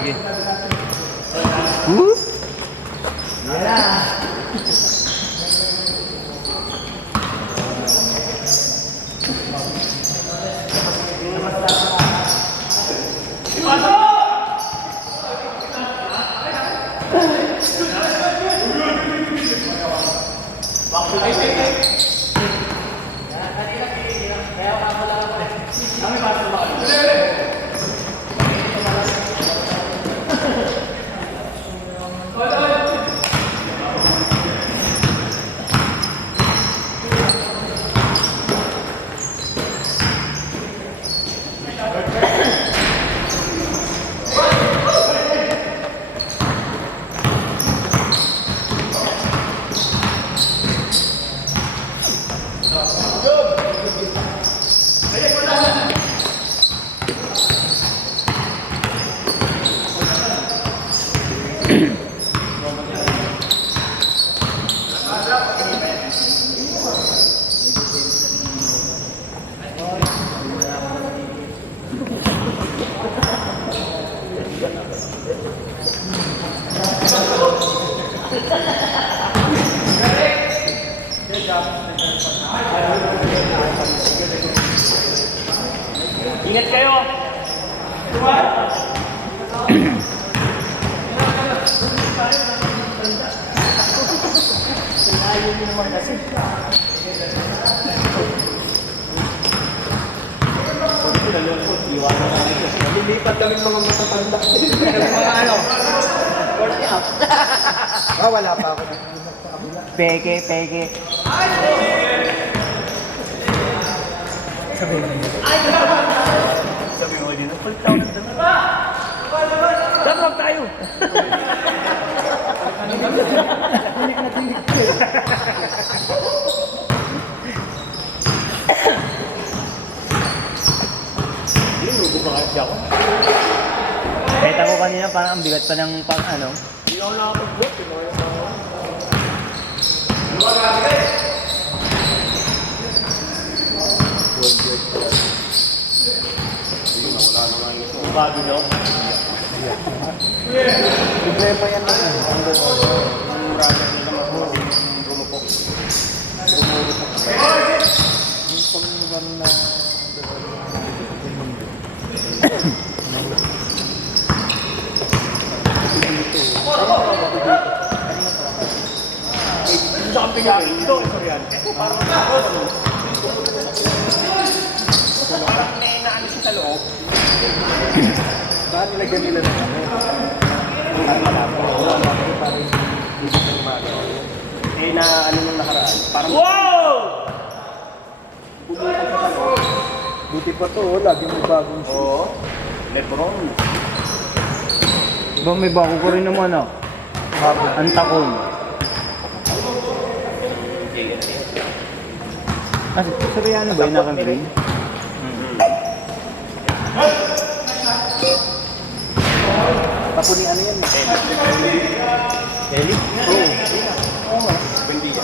Sige. Ingat kayo. Lilipat kami mga matatanda. Mga ano? 40 up. Wala pa ako. Peke. Sabi mo din, full town na dala. Damag tayo. Kita ko kanina parang ang bigat pa ng pang ano. Hindi ako nakapag-book. Bago daw. Problema yan na yan. Ang brother nila rumupok. Yung pang-run na Jumping up. Ito, yan. Parang may naalis sa loob. bakit nilagyan nila na kami? Eh, na ano nung nakaraan. Parang Wow! bumukod sa loob. Buti pa to, lagi may bagong shoes. Oo. Lebron. Ba may bago ko rin naman ah. Antakon. Ah, Soriano ba yung naka-green? Tapo ni ano yan? Eli? Oo. Bendiga.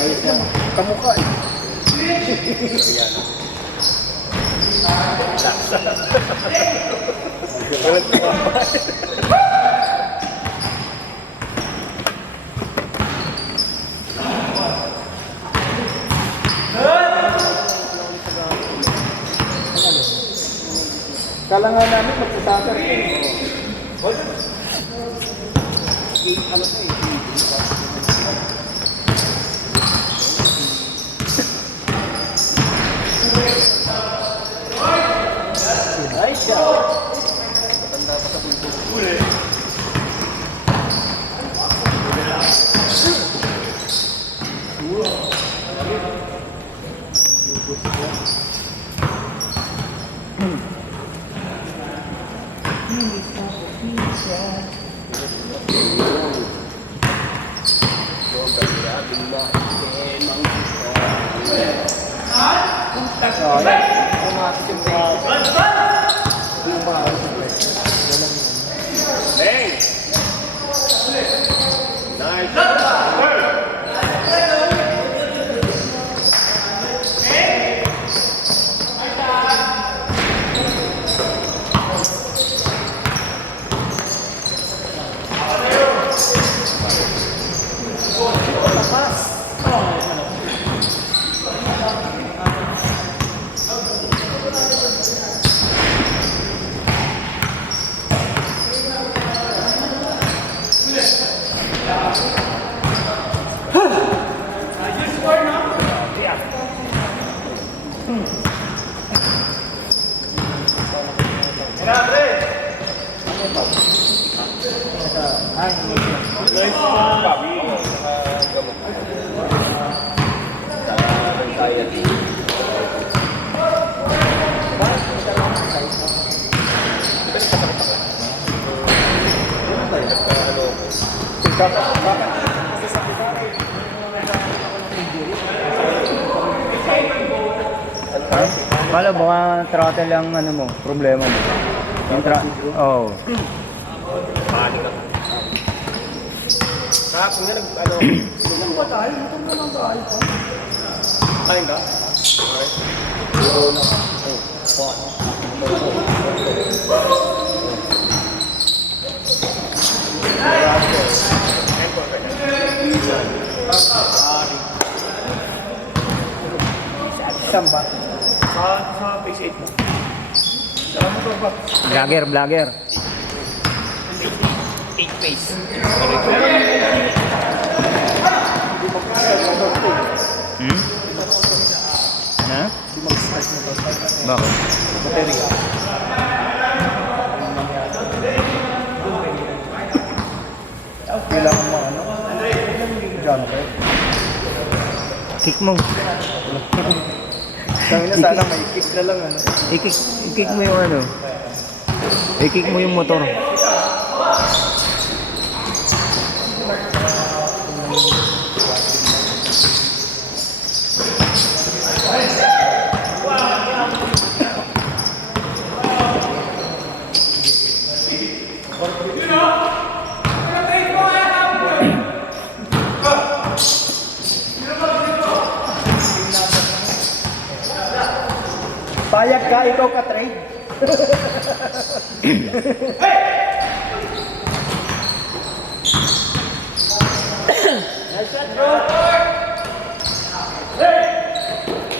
Ayos yan. Kamukha eh. Kala nga namin magsasakar yun. Ano pa eh. Nice shot. Matanda pa sa bulto. Uli. So, yan. Automatic yung base. Hindi yung mga Bang! Nice. Third. Kala baka throttle lang ano mo, problema mo. Yung oh. Kahapon nga ano, kain ka? Samba. Sa face 8 mo. Vlogger. 8 face. Hmm? Na? Hindi mag-start mo to. Bakit? Baterya. Kailangan mo ano? Jumper. Kick mo. Kaya na sana may kick na lang ano. I-kick mo yung ano. I-kick mo yung motor. Payag ka, ikaw ka-trade. Nice shot, bro.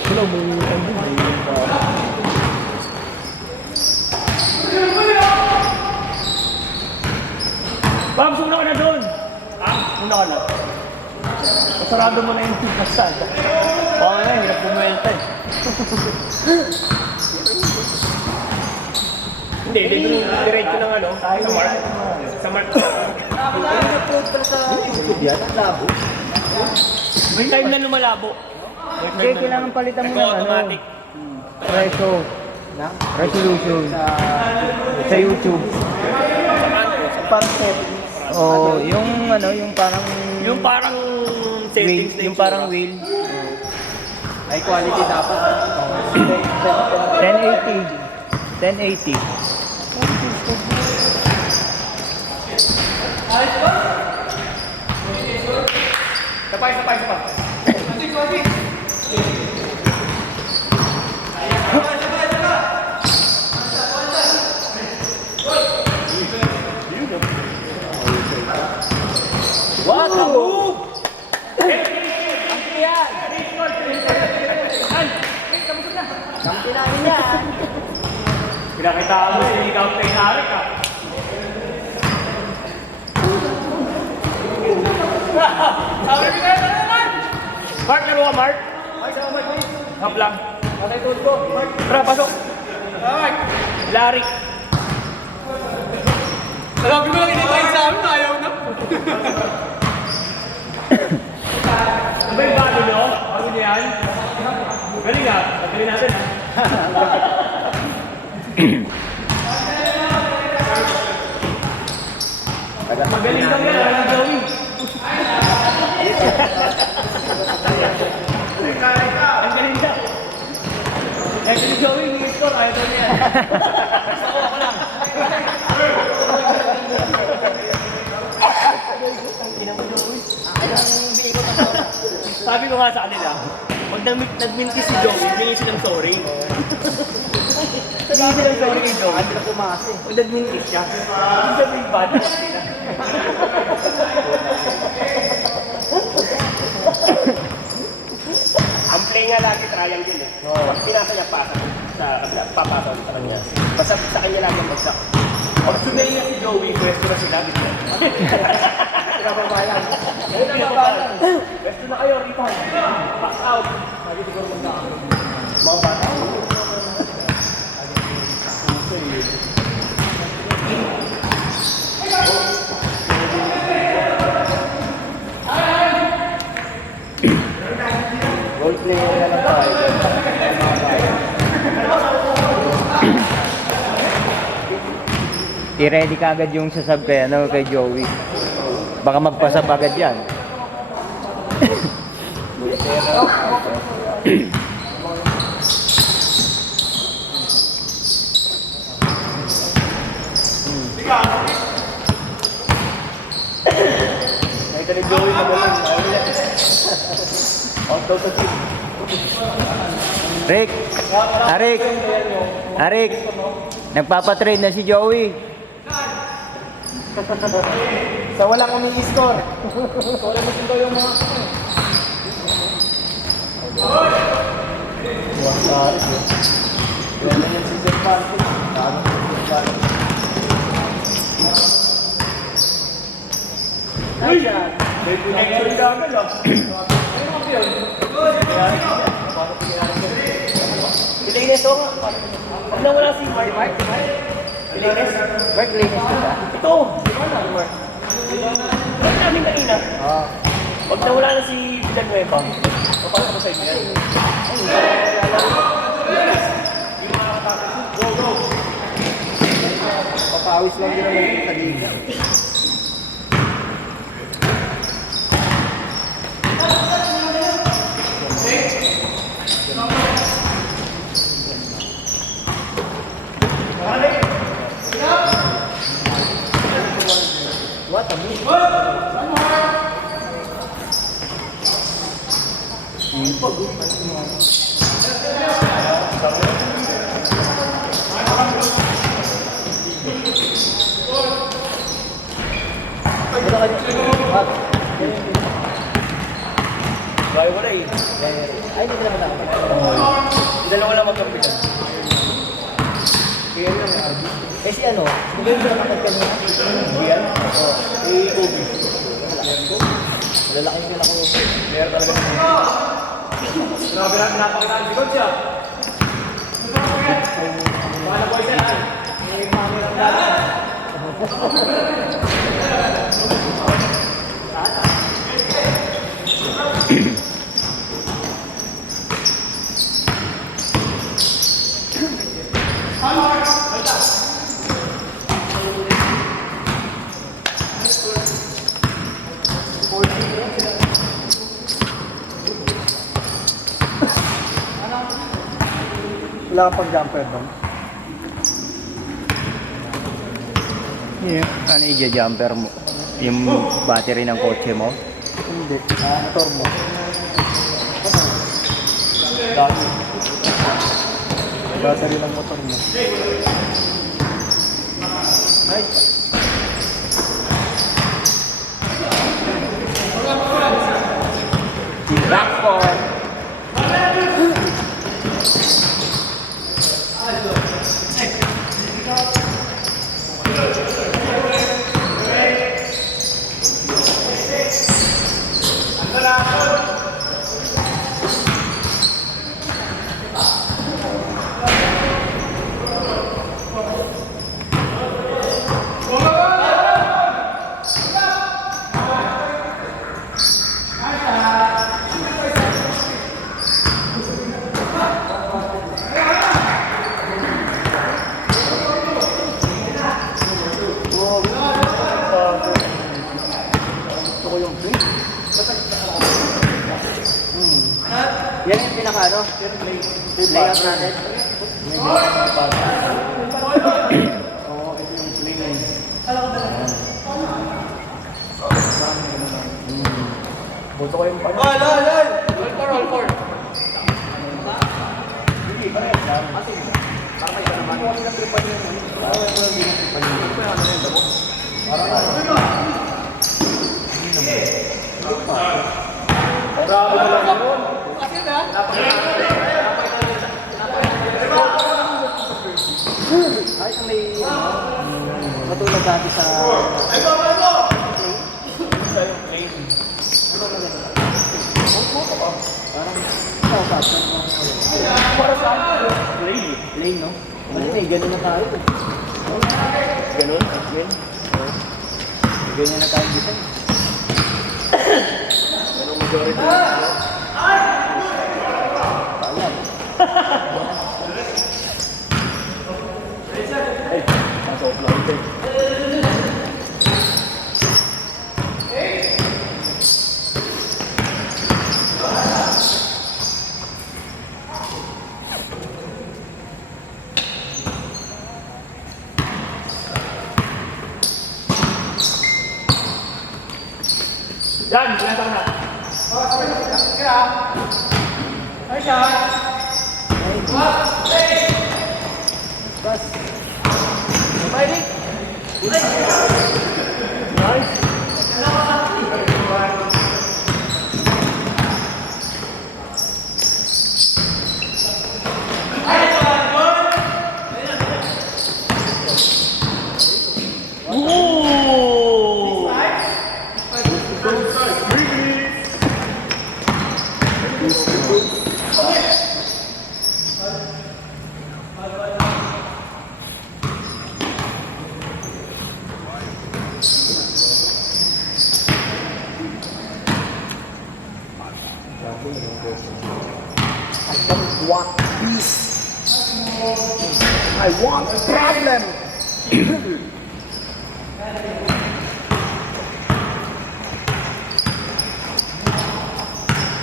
Hello, Bam, suna ka na doon! Ha? Suna ka na. Masarado mo na yung pasada. Oo nga, hirap bumuelta eh. Hindi, diretso ng ano, sa mark. Sa mark. yan, labo. May time na lumalabo. Hindi, kailangan palitan mo ng ano. Automatic. Resolution. Sa YouTube. Parang settings. Oh, yung ano, yung parang Yung parang wheel, settings na yung parang wheel. High quality dapat. 1080. 1080. Sapay. What a move! Kampilahin yan. Pinakitaan mo si ikaw kay Narek ah. Sabi ko na naman! Mark, laro ka Mark? Hap lang. Tara, pasok. Mark! Larry. Sabi ko lang initay sa amin, ayaw na. Ano ba yung bago nyo? Bago nyo yan? Galing ah, galing natin. Magaling lang yan, walang gawin. Ako lang. Sabi ko nga sa kanila, pag nagminti si Joey, hindi silang sorry. Hindi silang sorry kay Joey. Hindi na pumasa eh. Pag nagminti siya, hindi sabihin bad na sila. Ang play nga lagi triangle eh. Pag pinasa niya, pasa sa kabila, papasa ulit sa kanya. Basta sa kanya lang yung bagsak. Pag sumay niya si Joey, pwesto na sila. Pinababayan. Ayun ang babalan. Pwesto na kayo, Ripan. Pass out. Sabi siguro magkakaroon. Mga bata. Role player na lang tayo. I-ready ka agad yung sasab kay, kay Joey. Baka magpasab agad yan. Ay, ka ni Joey magaling. Auto to team. Rick! Arik! Arik! Nagpapatrade na si Joey. Sa walang umi-score. Wala mo sila yung mga... Wasarik eh. Yan na yung si Sir Martin. Tama si Sir Martin. Uy! May connection ka agad ah. Ano mga yun? Ilines ako nga. Pag nawala si Mark. Ilines? Mark Linis ka. Ito! Di ba na, Mark? Mark namin kanina. Oo. Pag nawala na si Villanueva, papasok ko sa inyo yan. Papawis lang din ang yung taliga. What a move. Bayo ko na eh. Ay, hindi naman ako. Dalawa lang magkapitan. Kaya lang may RB. Eh si ano, hindi mo naman kanina. Yan? Oo. Eh, Kobe. Lalaki nila ko. Meron talaga na. Grabe natin napakitaan si Coach ah. Paano boys yan? May mami lang natin. Wala kang pang-jumper doon. Ano yung jumper mo? Yung battery ng kotse mo? Hindi. Motor mo. Dati. Battery ng motor mo. Ay. Blackboard. Yan yung pinaka ano? Layout natin. Oo, ito yung play na yun. Buto ko yung pano. Roll for. Hindi, parehas lang. Grabe na lang yun. Ay, may matulad dati sa... Lane, no? Kasi may ganun na tayo. Ganun? Ganun. Ganyan na tayo dito. Ganun majority. Alam. Ay, nasa offline din. Yan, binasa ko na. Nice. I don't want peace. I want a problem.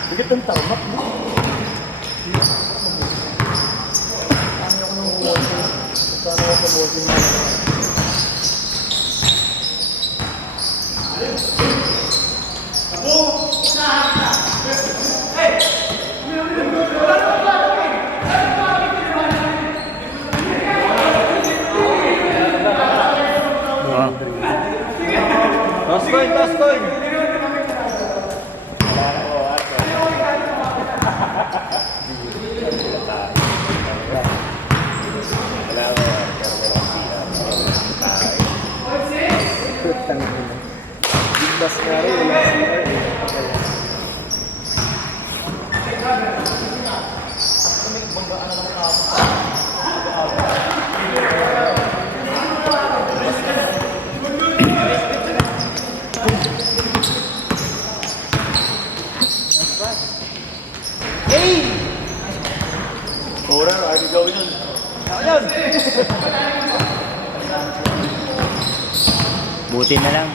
Hindi itong tarmak. Toss coin, toss coin! Bigbas nga rin, wala CR. Ora, ay di gawin nun. Buti na lang.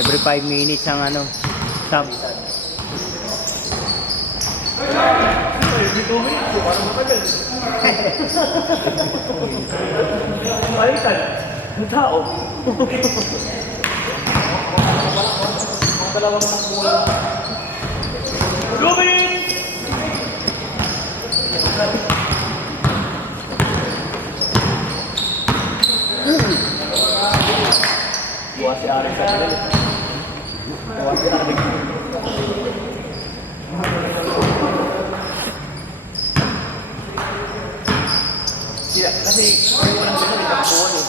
Every 5 minutes ang ano, sub. Palitan. Ang tao. Gawin! Buwas si Arik sa kanil. Buwas si Arik. Sila, kasi walang ganun, itakbuhan eh.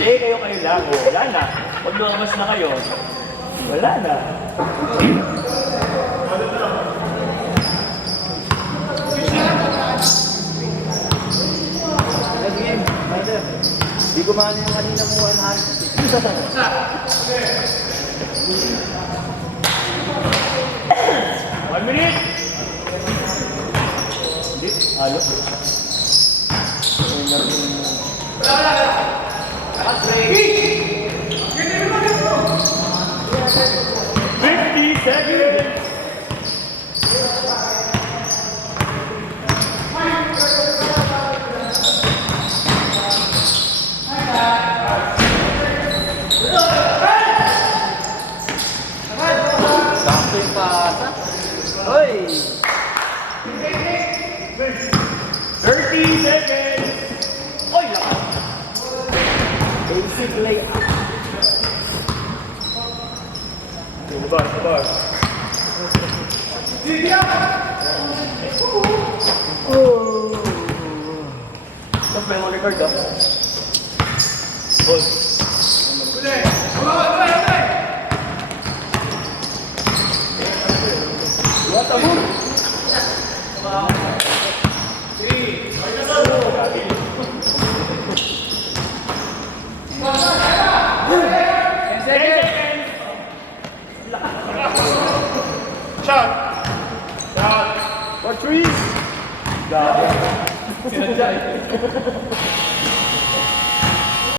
Jay, kayo lang. O, wala na. Pag lumabas na kayo, wala na. Di gumana yung kanina mo 1 minute! Hindi, halo. Wala. 3 seconds. Oy, lakas. Basic layup. Bars. Tapos may mga record ah. Ball. What a move! For 3.